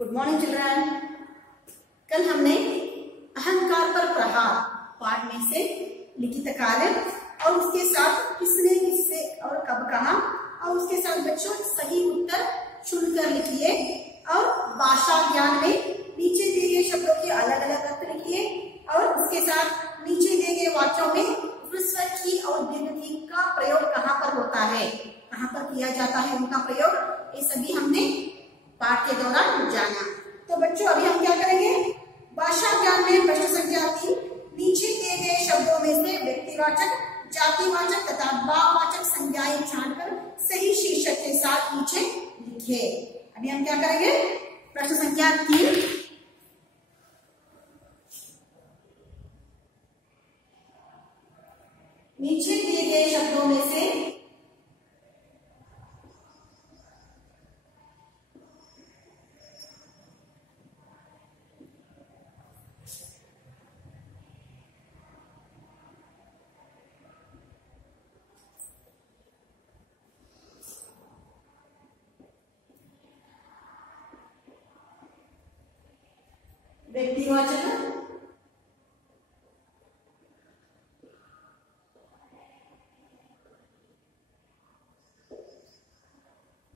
Good morning children. कल हमने अहंकार पर प्रहार पाठ में से लिखित कार्य और उसके साथ किसने किससे और कब कहा और उसके साथ बच्चों सही उत्तर चुनकर लिखिए और भाषा ज्ञान में नीचे दिए गए शब्दों के अलग अलग अर्थ लिखिए और उसके साथ नीचे दिए गए वाक्यों में ह्रस्व की और दीर्घ की का प्रयोग कहाँ पर होता है, कहाँ पर किया जाता है उनका प्रयोग, ये सभी हमने पाठ के दौरान जाना। तो बच्चों अभी हम क्या करेंगे, भाषा ज्ञान में प्रश्न संख्या 3 नीचे दिए गए शब्दों में से व्यक्तिवाचक, जातिवाचक तथा भाववाचक संज्ञाएं छांटकर सही शीर्षक के साथ नीचे लिखिए। अभी हम क्या करेंगे, प्रश्न संख्या 3 नीचे दिए गए शब्दों में से व्यक्तिवाचक,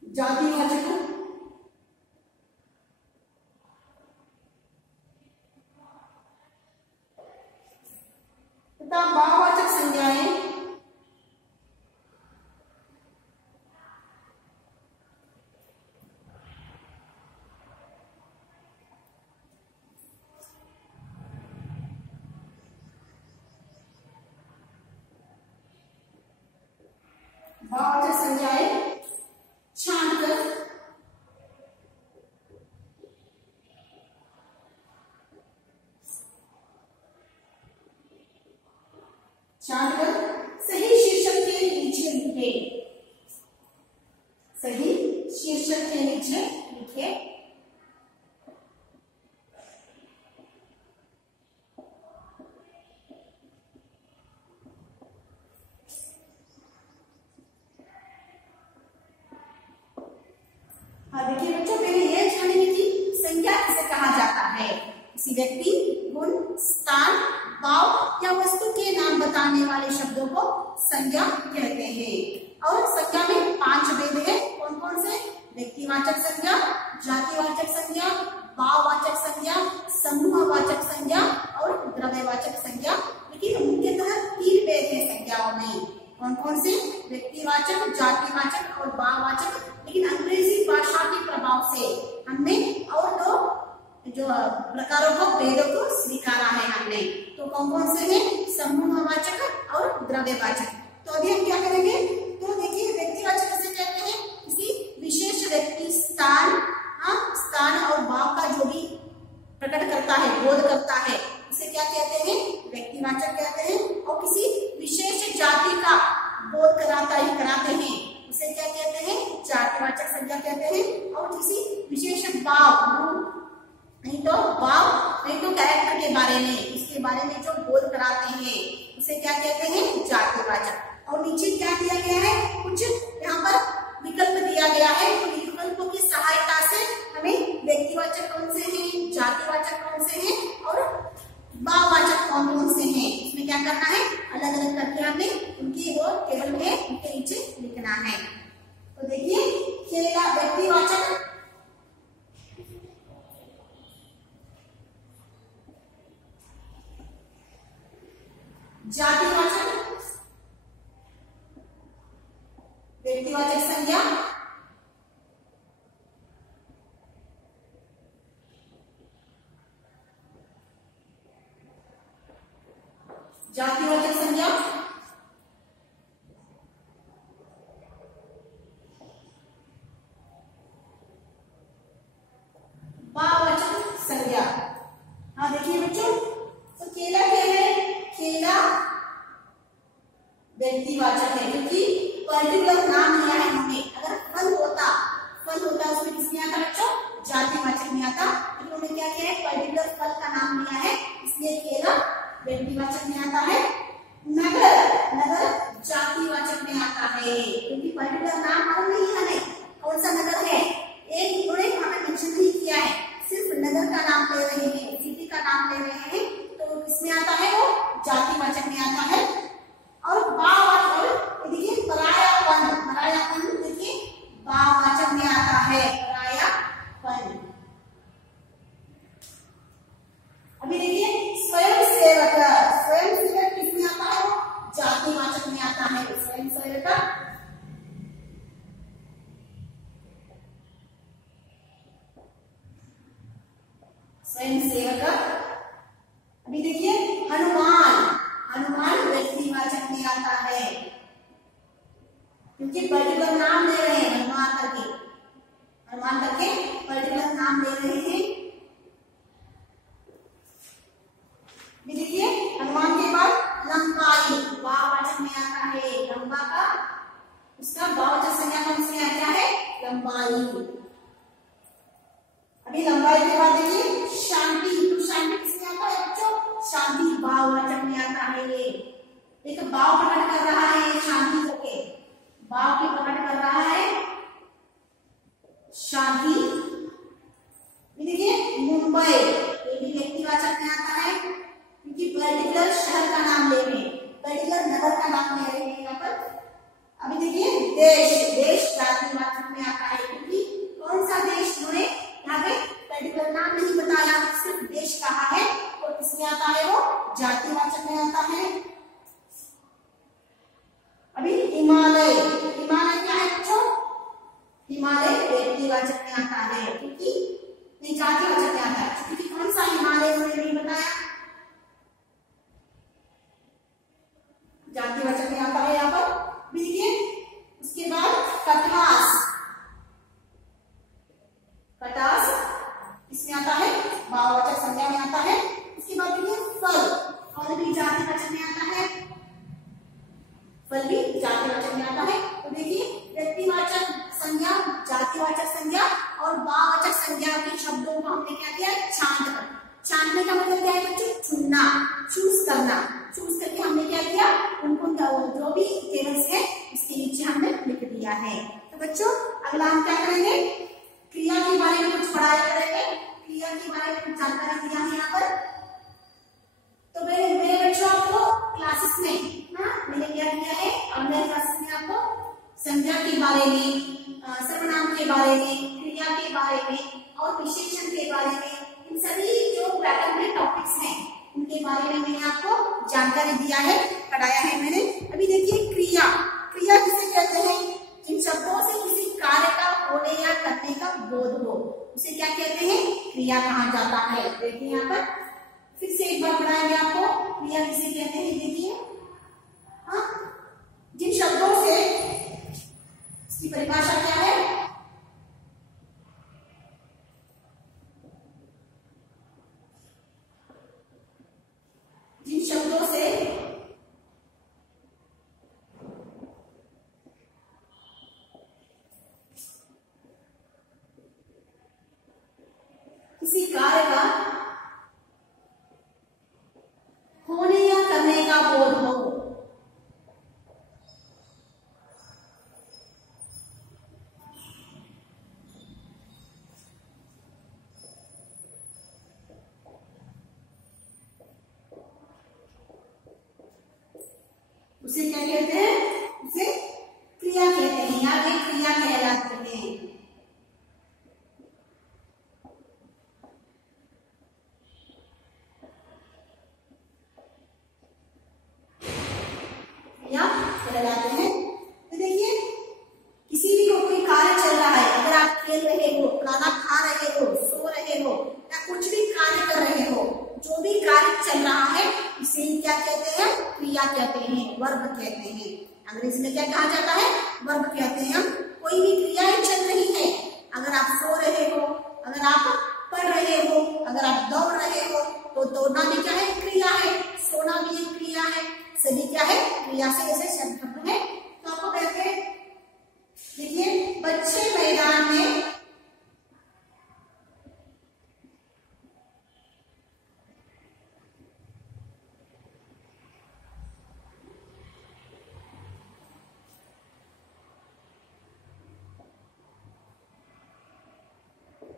जातिवाचक तथा भाववाचक संज्ञाएं छांटकर सही शीर्षक के नीचे लिखे, सही शीर्षक के नीचे लिखे। देखिए बच्चों, पहले ये जानेंगे कि संज्ञा किसे कहा जाता है। किसी व्यक्ति, गुण, स्थान, भाव या वस्तु के नाम बताने वाले शब्दों को संज्ञा कहते हैं। और संज्ञा में 5 भेद है। कौन कौन से? व्यक्तिवाचक संज्ञा, जातिवाचक संज्ञा, भाववाचक संज्ञा, समूहवाचक संज्ञा और द्रव्यवाचक संज्ञा। लेकिन मुख्यतः 3 भेद है संज्ञाओं में। कौन कौन से? व्यक्तिवाचक, जातिवाचक और भाववाचक। लेकिन अंग्रेजी भाषा के प्रभाव से हमने और 2 जो प्रकारों को, भेदों को स्वीकारा है हमने। तो कौन कौन से हैं? समूहवाचक और द्रव्यवाचक। तो अभी हम क्या करेंगे, तो देखिए व्यक्तिवाचक किसे कहते हैं? किसी विशेष व्यक्ति, स्थान, स्थान और भाव का जो भी प्रकट करता है, बोध करता है, उसे क्या कहते हैं? व्यक्तिवाचक कहते हैं। और किसी विशेष जाति का बोध कराते हैं, उसे क्या कहते हैं? जातिवाचक संज्ञा कहते हैं। और किसी विशेष भाव, नहीं तो कैरेक्टर के बारे में, उसके बारे में जो बोध कराते हैं, उसे क्या कहते हैं? जातिवाचक। और नीचे क्या दिया गया है, कुछ यहाँ पर विकल्प दिया गया है। तो विकल्पों की सहायता से हमें व्यक्तिवाचक कौन से हैं, जातिवाचक कौन से हैं और भाववाचक कौन कौन से हैं, इसमें क्या करना है, अलग अलग करके हमने उनकी वो टेबल में उनके नीचे लिखना है। तो देखिए, खेला व्यक्तिवाचक, जातिवाचक, व्यक्तिवाचक संज्ञा, जातिवाचक संज्ञा, भाववाचक संज्ञा। हाँ देखिए बच्चों, तो केला क्या है? केला व्यक्तिवाचक है क्योंकि पर्टिकुलर नाम लिया है हमने। अगर स्वयं सेवक। अभी देखिए हनुमान, हनुमान व्यक्तिवाचक में आता है क्योंकि पर्टिकुलर नाम ले रहे हैं हनुमान करके, हनुमान करके पर्टिकुलर नाम ले रहे हैं। देखिए हनुमान के बाद लंबाई वाचक में आता है, लंबा का उसका वाचक संज्ञा कौन सी क्या है, लंबाई। अभी लंबाई के बाद देखिए शांति, तो शांति किसमें आता है बच्चों, शांति वाचक में आता है। ये एक भाव प्रकट कर रहा है, शांति करके भाव की प्रकट कर रहा है शांति। देखिए मुंबई, ये भी व्यक्तिवाचक में आता है क्योंकि पर्टिकुलर शहर का नाम ले रहे हैं, पर्टिकुलर नगर का नाम ले रहे हैं यहाँ पर। अभी देखिए देश, देश जातिवाचक में आता है क्योंकि कौन सा देश उन्होंने यहाँ पे पर्टिकुलर नाम नहीं बताया, सिर्फ देश कहा है, तो किसमें आता है वो जातिवाचक में आता है। अभी हिमालय, हिमालय क्या है बच्चों, हिमालय व्यक्तिवाचक में आता है क्योंकि नहीं जातिवाचक में आता है क्योंकि कौन सा हिमालय उन्होंने नहीं बताया, जातिवाचक में आता है यहाँ पर। देखिए उसके बाद कटास, कटास इसमें आता है भाववाचक संज्ञा में आता है। इसके बाद देखिए फल, फल भी जातिवाचक में आता है, फल भी जातिवाचक में आता है। तो देखिए व्यक्तिवाचक संज्ञा, जातिवाचक संज्ञा और भाववाचक संज्ञा के शब्दों को हमने क्या किया, छांट, छांटने का मतलब क्या है बच्चों, चुनना, चूज करना, चूज करके हमने क्या किया, उनको जो भी टेबल्स है इसके नीचे हमने लिख दिया है। तो बच्चों अगला हम क्या करेंगे, क्रिया के बारे में कुछ पढ़ाई करेंगे, क्रिया के बारे में कुछ जानकारी दिया है यहाँ पर। तो मेरे बच्चों आपको क्लासेस में मैंने क्या किया है, ऑनलाइन क्लासेस में आपको संज्ञा के बारे में, सर्वनाम के बारे में, क्रिया के बारे में और विशेषण के बारे में, इन सभी जो व्याकरण में टॉपिक्स हैं उनके बारे में मैंने आपको जानकारी दिया है, पढ़ाया है मैंने। अभी देखिए क्रिया, क्रिया किसे कहते हैं, जिन शब्दों से किसी कार्य का होने या करने का बोध हो उसे क्या कहते हैं, क्रिया कहा जाता है। देखिए यहाँ पर फिर से एक बार पढ़ाएंगे आपको, क्रिया किसे कहते हैं। देखिए जिन शब्दों से, इसकी परिभाषा क्या है, जिन शब्दों से किसी कार्य का होने या करने का बोध हो उसे क्या कहते हैं, उसे क्रिया कहते हैं या वे क्रिया कहलाते हैं। क्रिया कहलाते हैं। तो देखिए किसी भी कोई कार्य चल रहा है, अगर आप खेल रहे हो, खाना खा रहे हो, सो रहे हो या कुछ भी कार्य कर रहे हो, जो भी कार्य चल रहा है इसे क्या कहते हैं, क्रिया कहते हैं, वर्ब कहते हैं। अंग्रेजी में क्या कहा जाता है, वर्ब कहते हैं। कोई भी क्रियाएं चल रही है, अगर आप सो रहे हो, अगर आप पढ़ रहे हो, अगर आप दौड़ रहे हो, तो दौड़ना भी क्या है, क्रिया है, सोना भी एक क्रिया है, सभी क्या है, क्रिया से ऐसे शब्द है। तो आपको कहते हैं, देखिए बच्चे मैदान में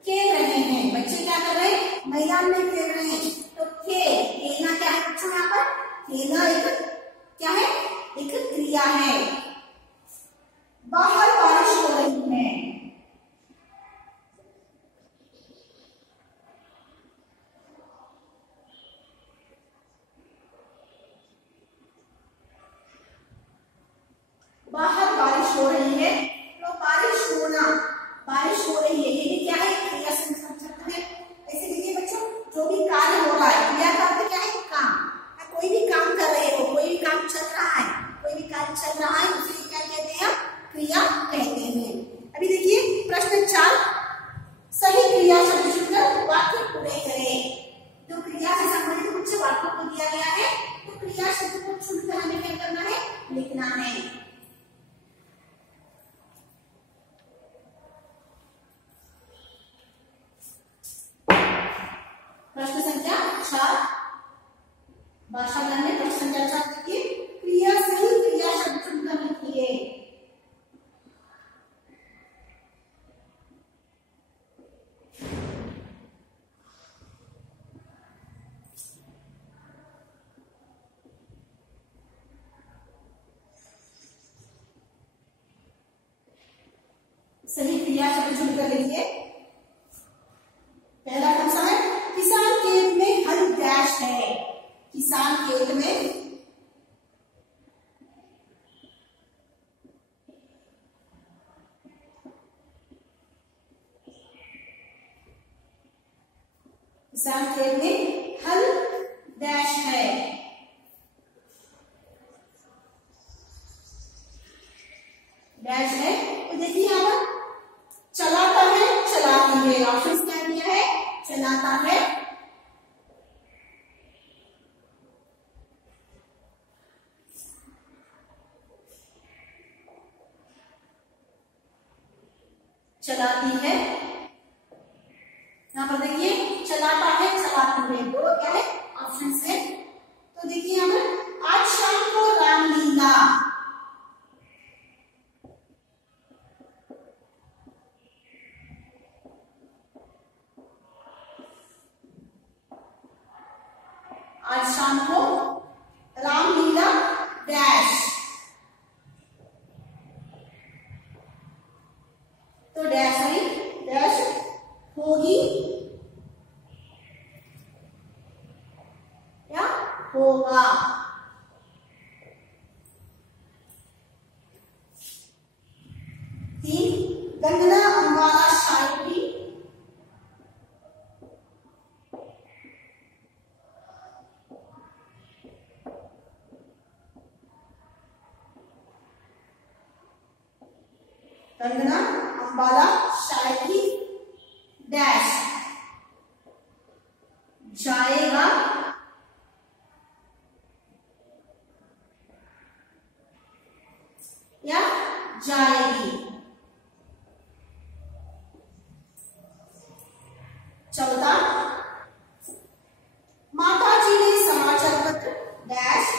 खेल रहे हैं, बच्चे क्या कर रहे हैं, मैदान में खेल रहे हैं। तो खेलना क्या है बच्चों, यहाँ पर खेलना एक क्या है, एक क्रिया है। बाहर बारिश हो रही है, बाहर बारिश हो रही है, तो बारिश होना, बारिश हो रही है, ये भी क्या है, क्रिया से संबंधित है। ऐसे देखिए बच्चों क्रिया शब्द जुड़ कर लिखिए। पहला कौन सा है? किसान खेत में हल डैश है। किसान खेत में हल डैश है। डैश है तो देखिए यहाँ पर चलाता है, चलाती है। ऑप्शन क्या दिया है? चलाता है, चलाती है। यहाँ पर देखिए चलाता है, चलाती है, दो क्या है ऑप्शन है। तो देखिए यहाँ पर आज शाम को रामलीला, आज शाम को रामलीला डैश, तो डैश है, डैश होगी या होगा। तीन, गंगना अंबाला शायरी, गंगना अंबाला शायरी डैश जाएगा या जाएगी। चौथा, माता जी ने समाचार पत्र डैश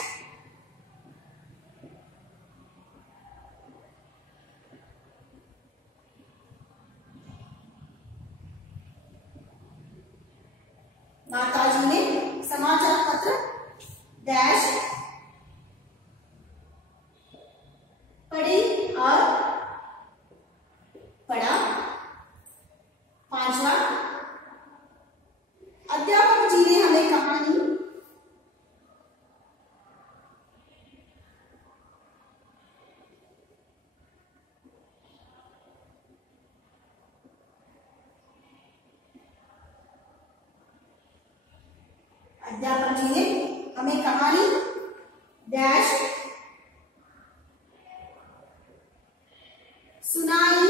माता जी ने समाचार पत्र डैश पढ़ी और पढ़ा। पांचवा, अध्यापक जी ने हमें कहानी अध्यापक जी ने हमें कहानी डैश सुनाई,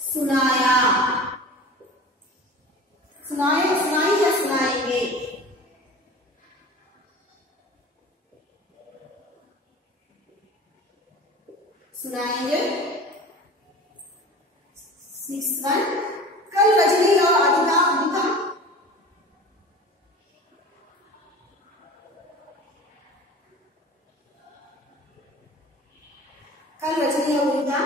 सुनाया, सुनाए, सुनाई या सुनाएंगे। सुनाएंगे। 6 कल रजनी और आदिता कल रजनी और उदिता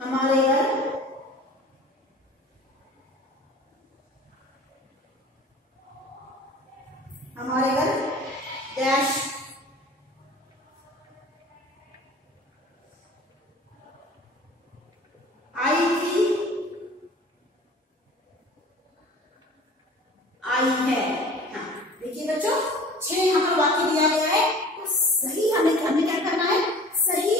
हमारे घर डैश आई थी, आई है। हाँ, देखिए बच्चों 6 यहाँ पर वाक्य दिया गया है, तो सही हमें क्या करना है? सही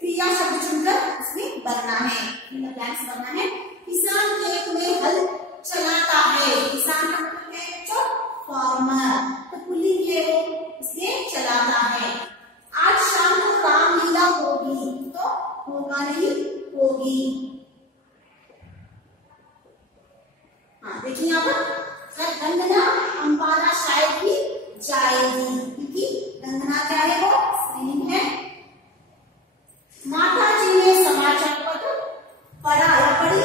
क्रिया शब्द चुनकर उसमें बनना है, ब्लैंक्स बनना है। किसान खेत में हल चलाता है। किसान का मतलब क्या है बच्चों? फार्मर। तो पुल्लिंग है वो, इसलिए चलाता है। आज शाम को रामलीला होगी, तो होगा नहीं, होगी। हाँ देखिए यहाँ पर गंगना अंबाला शायरी जाएगी, क्योंकि गंगना क्या है? वो स्त्रीलिंग है। माता जी ने समाचार पत्र पढ़ा या पढ़ी,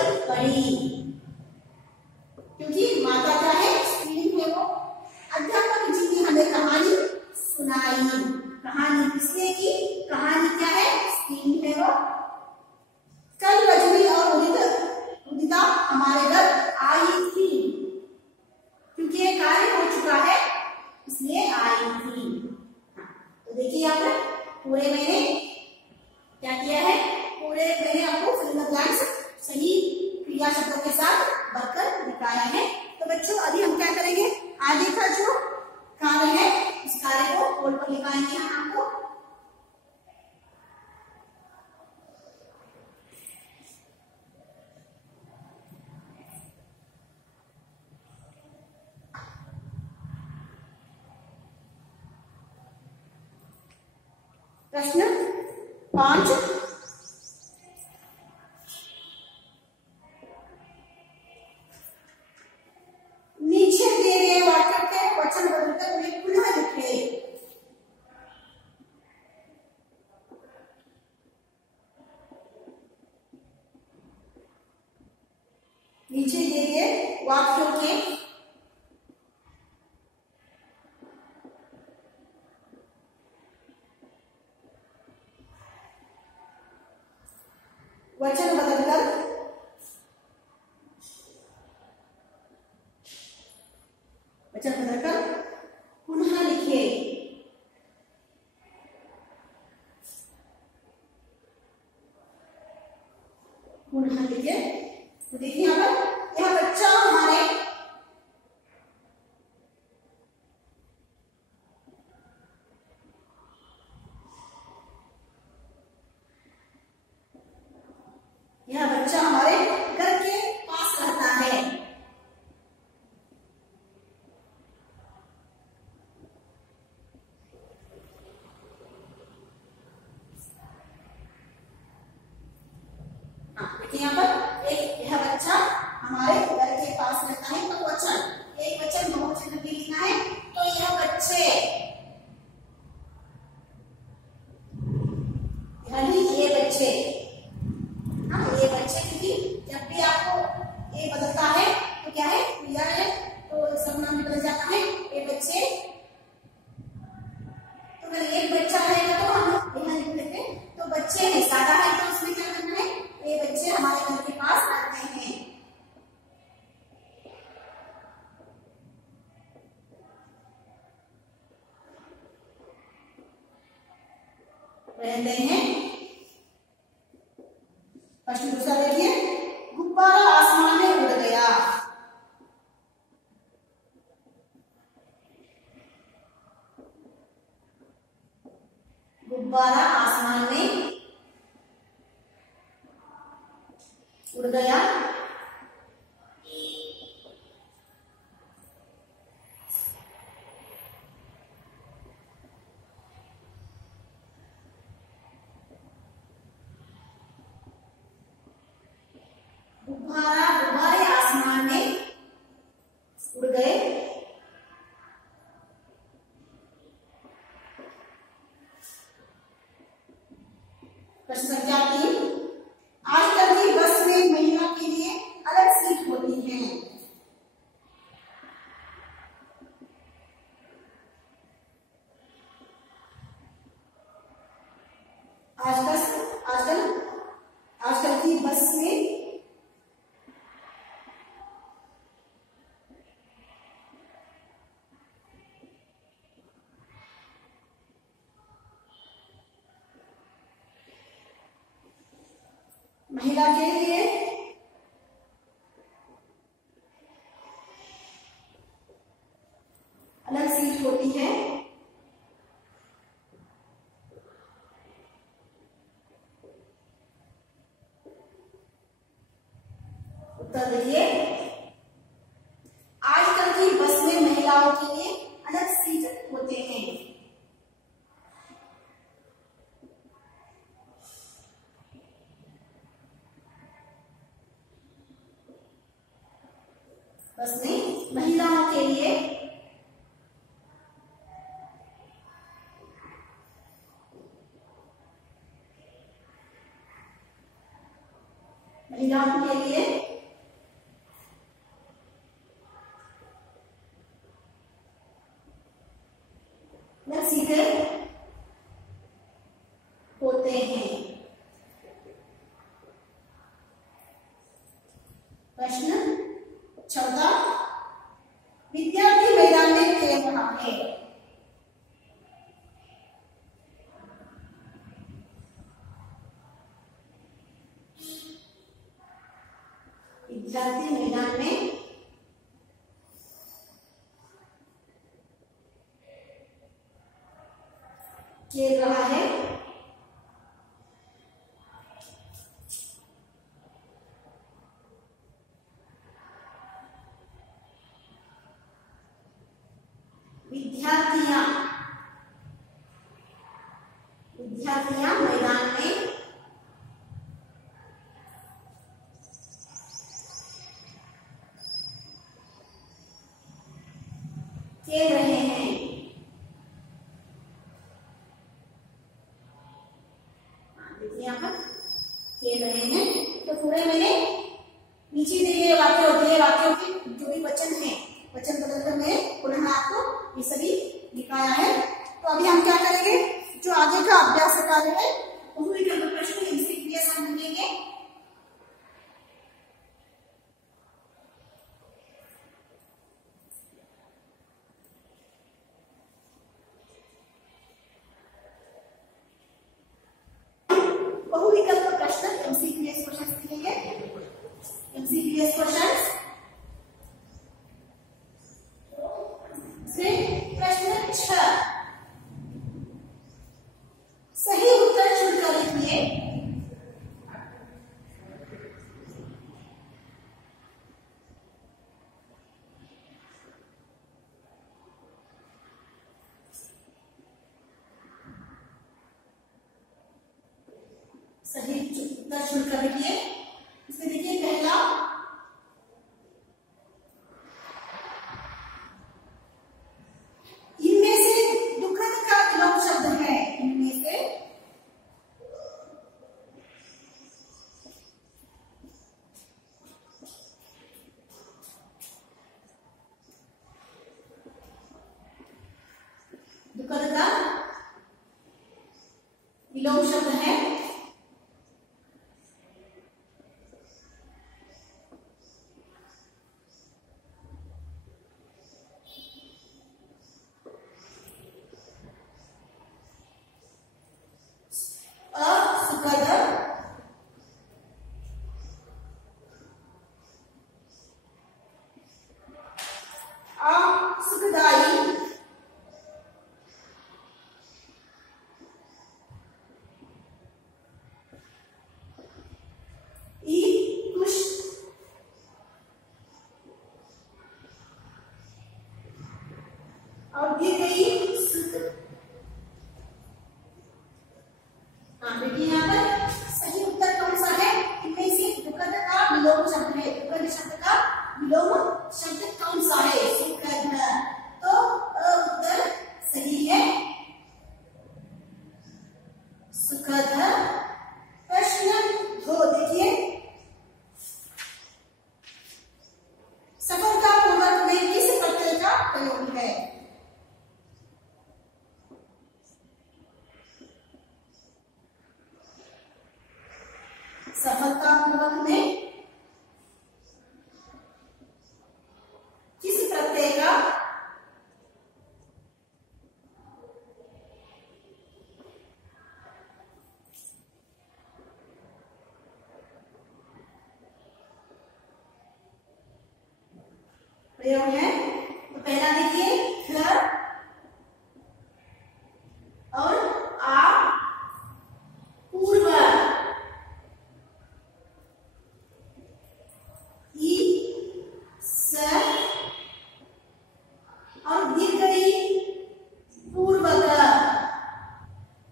क्योंकि माता क्या है? स्त्रीलिंग है वो। अध्यापक जी ने हमें कहानी सुनाई। कहानी किसने की? कहानी क्या है? स्त्रीलिंग है वो। कल रजनी और उदिता हमारे घर आई थी, क्योंकि ये कार्य हो चुका है इसलिए आई थी। तो देखिए यहाँ पर पूरे मैंने क्या किया है, पूरे मैंने आपको फिल इन द ब्लैंक्स सही क्रिया शब्दों के साथ भरकर दिखाया है। तो बच्चों अभी हम क्या करेंगे, आगे का जो कार्य है उस कार्य को बोर्ड पर लिखाएंगे हम आपको। प्रश्न 5, नीचे दिए गए वाक्य के वचन बदलकर उन्हें पुनः लिखे। नीचे दिए गए वाक्यों के वचन बदलकर पुनः लिखिए। पुनः लिखिए। तो देखिए यहाँ पर यह बच्चा हमारे घर के पास रहता है। यहाँ पर यह बच्चा हमारे घर के पास रहता है। तो वचन, एक वचन बहुवचन भी लिखना है। तो यह बच्चे, यानी ये बच्चे, ये बच्चे, क्योंकि जब भी आपको ये बदलता है तो क्या है, क्रिया है, तो सर्वनाम भी बदल जाता है। ये बच्चे, तो अगर एक बच्चा रहेगा तो हम यहाँ लिख लेते हैं। तो बच्चे है, सादा है तो उसमें क्या करना है, ये बच्चे हमारे घर के पास रहते हैं। प्रश्न दूसरा देखिए, गुब्बारा आसमान में उड़ गया। गुब्बारा आसमान में उड़ गया। गुब्बारे आसमान में उड़ गए। प्रश्न संख्या 3, आजकल की बस में महिला के लिए अलग सीट होती है। आजकल की बस में महिला के लिए अलग सीट होती है। उत्तर देखिए, आजकल की बस में महिलाओं के लिए अलग सीट होते हैं। बस में महिलाओं के लिए सीधे होते हैं। प्रश्न 14, विद्यार्थी मैदान में खेल रहा है। विद्यार्थी मैदान में खेल रहा है। विद्यार्थियां मैदान में खेल रहे हैं। यहाँ पर खेल रहे हैं। तो पूरे मैंने नीचे दिए वाक्य होते हैं, वाक्यों के जो भी वचन है, वचन बदलकर मैं पुनः आपको ये सभी दिखाया है। तो अभी हम क्या करेंगे, जो आगे का अभ्यास कार्य है बहुविकल्प प्रश्न एमसीक्यू हम लिखेंगे। बहुविकल्प प्रश्न एमसीक्यू क्वेश्चन लिखेंगे। एमसीक्यू क्वेश्चन प्रश्न 6 सही उत्तर चुनकर लिखिए। सही उत्तर चुनकर लिखिए। इसमें देखिए पहला इनमें से दुखद का विलोम शब्द है। इनमें से दुखद का विलोम शब्द है। सुखदाई, खुश, और दी गई सुख। हाँ देखिए यहाँ पर सही उत्तर कौन सा है, इनमें से दुखद का विलोम शब्द है। दुखद शब्द का विलोम शब्द कौन सा है, सुखद। तो उत्तर सही है सुखद। प्रश्न 2 देखिए, सफलतापूर्वक में किस प्रत्यय का प्रयोग है। सफलतापूर्वक में किस प्रत्यय का प्रयोग है। तो पहला देखिए घर और आ पूर्व, ई स और गिर गई पूर्वक।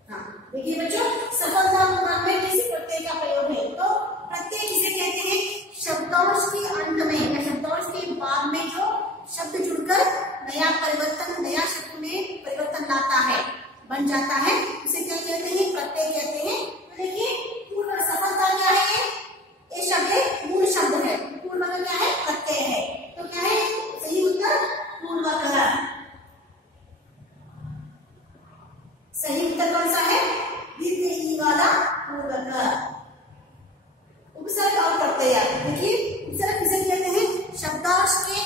हाँ देखिए बच्चों, सफलतापूर्वक में किसी प्रत्यय का प्रयोग है। तो प्रत्यय किसे कहते हैं, शब्दांश के अंत में या शब्दांश के बाद में जो शब्द जुड़कर नया परिवर्तन, नया शब्द में परिवर्तन लाता है, बन जाता है, उसे क्या कहते हैं, प्रत्यय कहते हैं। तो देखिए पूर्व सफलता क्या है, ये शब्द मूल शब्द है, पूर्व का क्या है, प्रत्यय है। तो क्या है सही उत्तर पूर्वक। सही उत्तर कौन सा है, दीर्घ ई वाला पूर्वक। उपसर्ग और प्रत्यय देखिए, उपसर्ग किसे कहते हैं, शब्दांश के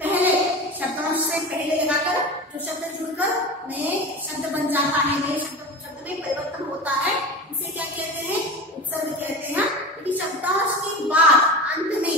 पहले, शब्दांश से पहले लगाकर जो शब्द जुड़कर नए शब्द बन जाता है, नए शब्द में परिवर्तन होता है, इसे क्या कहते हैं, उपसर्ग कहते हैं। क्योंकि शब्दांश के बाद अंत में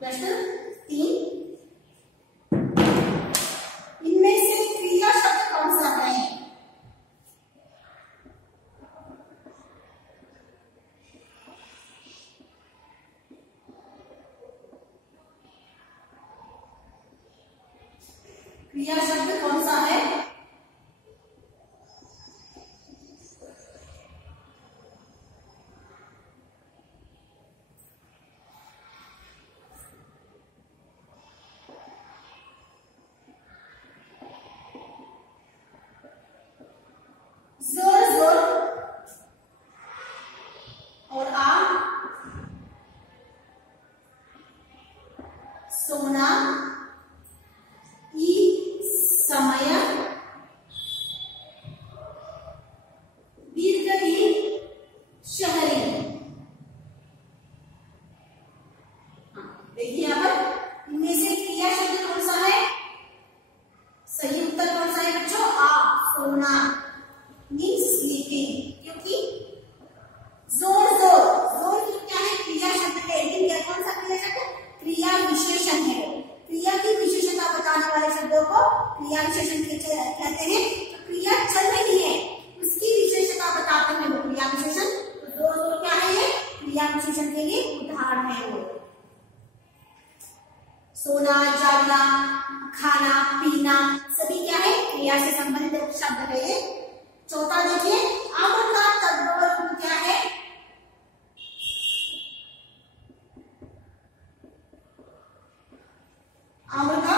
प्रश्न 3, इनमें से क्रिया शब्द कौन सा है? क्रिया शब्द कौन सा है? जोर जोर और आ, सोना, ई समय, दीर्घ ई शहरी। देखिए यहाँ पर इनमें से क्रिया शब्द कौन सा है? सही उत्तर कौन सा है बच्चों? आ, सोना मीन्स स्लीपिंग, क्योंकि जोर जोर, जोर क्या है? क्रिया शब्द है, लेकिन क्या कौन सा क्रिया शब्द? क्रिया विशेषण है। क्रिया की विशेषता बताने वाले शब्दों को क्रिया विशेषण कहते हैं। तो क्रिया चल रही है, उसकी विशेषता बताते हैं वो क्रिया विशेषण। तो जोर जोर क्या है? ये क्रिया विशेषण के लिए उदाहरण है वो। सोना, जागना, खाना, पीना सभी क्या है? क्रिया से संबंधित शब्द है ये। चौथा देखिए, आम का तद्भव रूप क्या है? आम का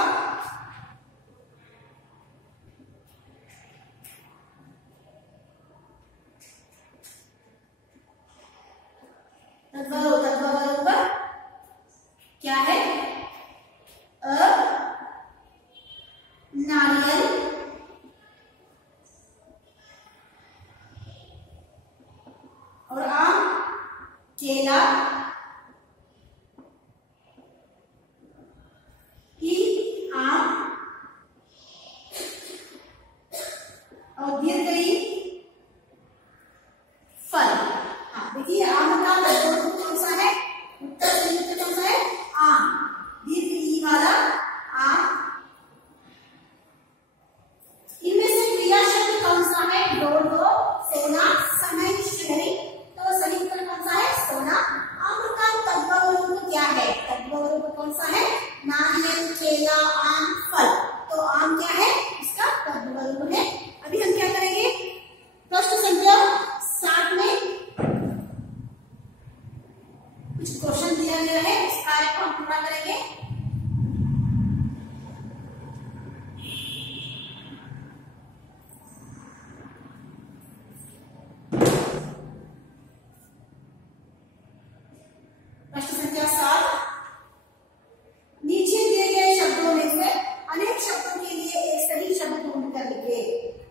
तद्भव रूप क्या है? नारियल, और आम केला, ई आम, और दीर्घ ई फल। हाँ देखिए, आम का तद्भव कौन सा है? उत्तर सही उत्तर कौन सा है? आम, दीर्घ ई वाला आम। इनमें से क्रिया शब्द कौन सा है? दो दो, सोना, समय, शहरी। तो सही उत्तर कौन सा है? सोना। आम का तद्भव रूप क्या है? तद्भव रूप कौन सा है? नारियल, केला, आम, फल। तो आम क्या है? इसका तद्भव रूप है। अभी हम क्या करेंगे? प्रश्न संख्या 60 में कुछ क्वेश्चन दिया गया है, इस कार्य को हम पूरा करेंगे। प्रश्न संख्या 7, नीचे दिए गए शब्दों में से अनेक शब्दों के लिए एक सही शब्द ढूंढ कर लिखिए।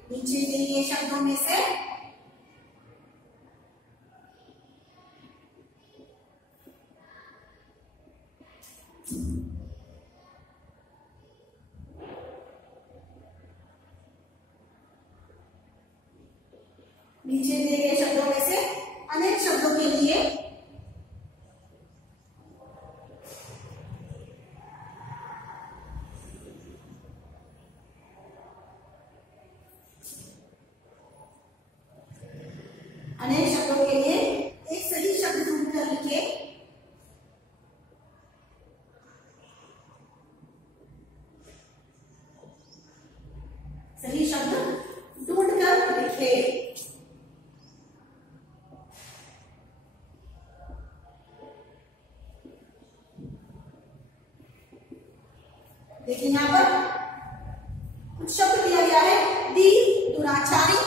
नीचे दिए गए शब्दों में से अनेक शब्दों के लिए एक सही शब्द ढूंढ कर लिखिए। सही शब्द ढूंढ कर लिखिए। देखिए यहाँ पर कुछ शब्द दिया गया है। दी, दुराचारी,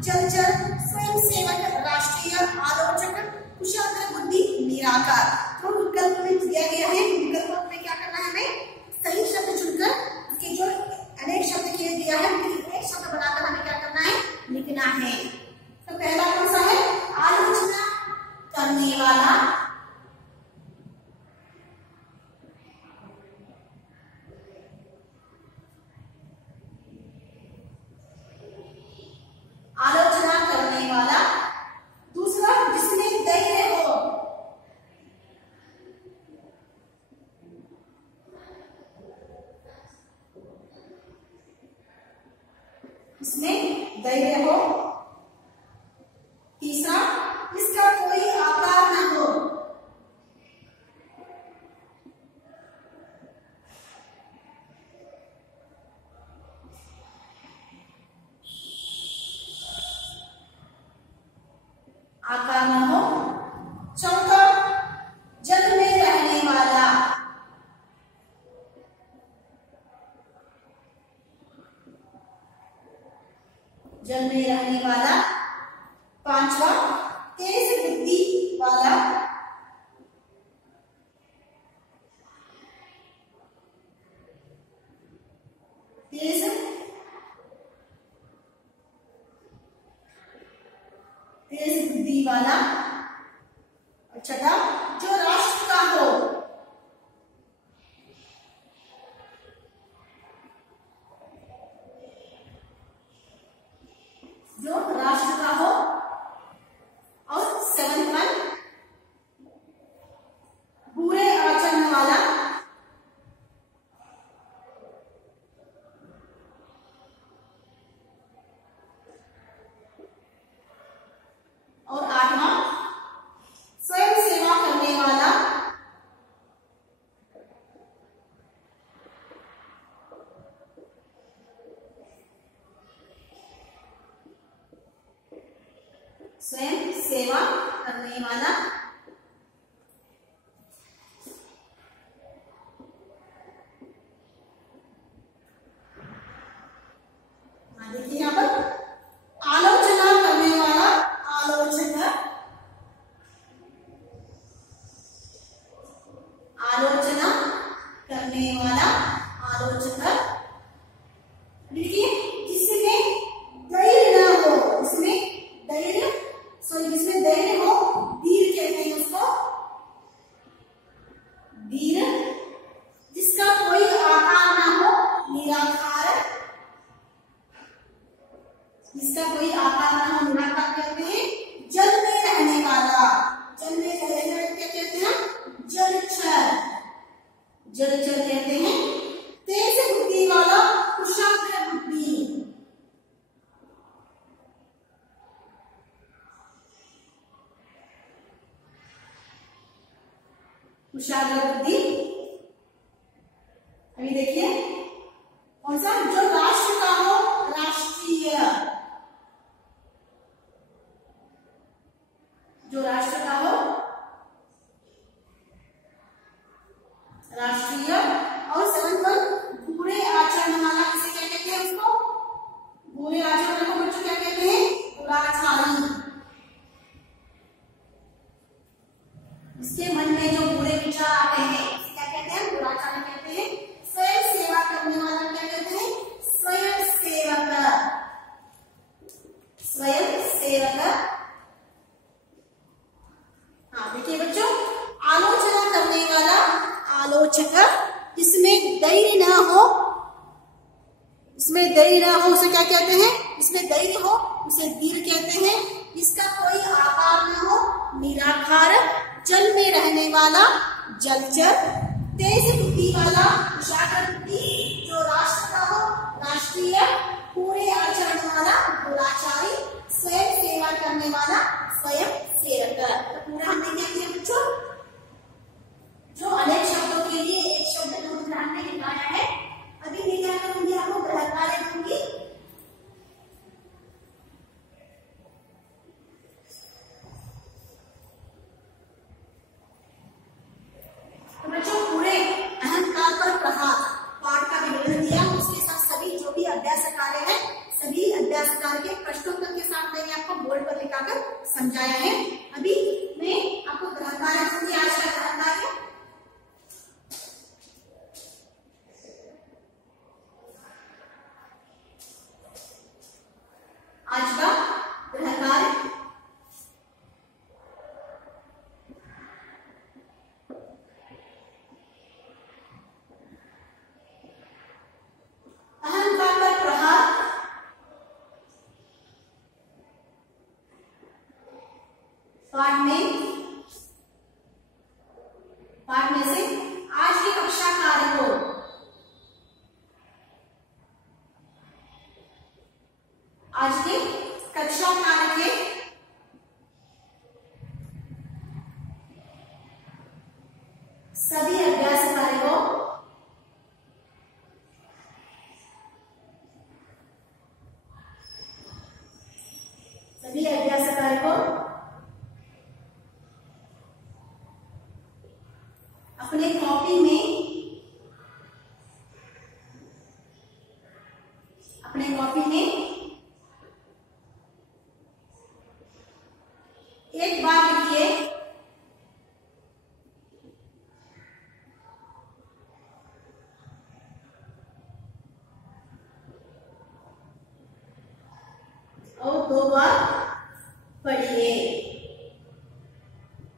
जलचर, स्वयंसेवक, राष्ट्रीय, आलोचक, कुशाग्र बुद्धि, निराकार। तो विकल्प में दिया गया है, विकल्प में क्या करना है? हमें सही शब्द चुनकर उसके जो अनेक शब्द के दिया है एक शब्द बनाकर हमें क्या करना है? लिखना है। तो पहला कौन सा है? आलोचना करने वाला, इसमें धैर्य हो। तीसरा, इसका कोई आकार न हो। आकार न हो। चौथा, जल में रहने वाला। जल में रहने वाला। पांचवा, तेज बुद्धि वाला। तेज बुद्धि वाला। और छठा, जो राष्ट्र का हो। जो राष्ट्र का हो। और 7th वन, बुरे आचरण वाला। और 8वां, स्वयं सेवा करने वाला। स्वयं सेवा करने वाला। देखिए यहाँ पर आलोचना करने वाला। आलोचना। आलोचना करने वाला। आलोचना। देखिए, जिसमें धैर्य न हो। इसमें धैर्य, जिसमें धैर्य हो, धीर कहते हैं उसको। धीर। जिसका कोई आकार ना हो, निराकार। जिसका कोई आकार ना हो, निराकार कहते हैं। जल में रहने वाला। जल में रहने वाला क्या कहते हैं? जलचर। जलचर कहते हैं। तेज बुद्धि वाला, कुशाग्र बुद्धि। कुशाग्र बुद्धि। अभी देखिए कौन सा, जो राष्ट्र का हो, राष्ट्रीय। जो राष्ट्र का हो, राष्ट्रीय। और 7th वन, बुरे आचरण वाला। किसे क्या कहते हैं? उसको बुरे आचरण को बच्चों क्या कहते हैं? दुराचारी। इसके मन में जो बुरे विचार आते हैं, इसे क्या कहते हैं? दुराचारी कहते हैं। स्वयं सेवा करने वाला क्या कहते हैं? स्वयं सेवक। स्वयं सेवक। हाँ देखिए बच्चों, आलोचना करने वाला, आलोचक। इसमें धैर्य ना हो। इसमें धैर्य ना हो उसे क्या कहते हैं? इसमें धैर्य हो उसे धीर कहते हैं। इसका कोई आकार न हो, निराकार। जल में रहने वाला, जलचर। तेज बुद्धि वाला, कुशाग्र बुद्धि। जो राष्ट्र का हो, राष्ट्रीय। पूरे आचरण वाला, दुराचारी। स्वयं सेवा करने वाला, स्वयं सेवक। तो पूरा हमने क्या किया बच्चों? जो अनेक शब्दों के लिए एक शब्द जो ध्यान में लिखाया है। अभी मैं क्या करूंगी? आपको बृहत्कार्य दूंगी। तो बच्चों, पूरे अहंकार पर प्रहार पाठ का विवरण दिया। उसके साथ सभी जो भी अभ्यास कार्य है, सभी अभ्यास कार्य के प्रश्नोत्तर के साथ मैंने आपको बोर्ड पर लिखाकर समझाया है। अभी मैं आपको बृहत्कार्य दूंगी। आज का बृहत्कार्य सभी अभ्यास कार्य को अपने कॉपी में एक बार लिखिए। और 2 बार पढ़िए।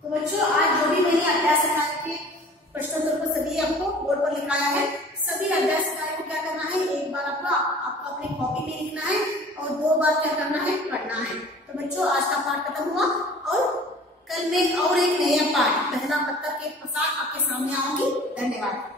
तो बच्चों, आज जो भी मैंने अभ्यास कार्य के प्रश्नोत्तर को सभी आपको बोर्ड पर लिखाया है, सभी अभ्यास कार्य को क्या करना है, एक बार आपको अपनी कॉपी में लिखना है और 2 बार क्या करना है, पढ़ना है। तो बच्चों, आज का पाठ खत्म हुआ और कल मैं और एक नया पाठ पहला पत्थर के साथ आपके सामने आऊंगी। धन्यवाद।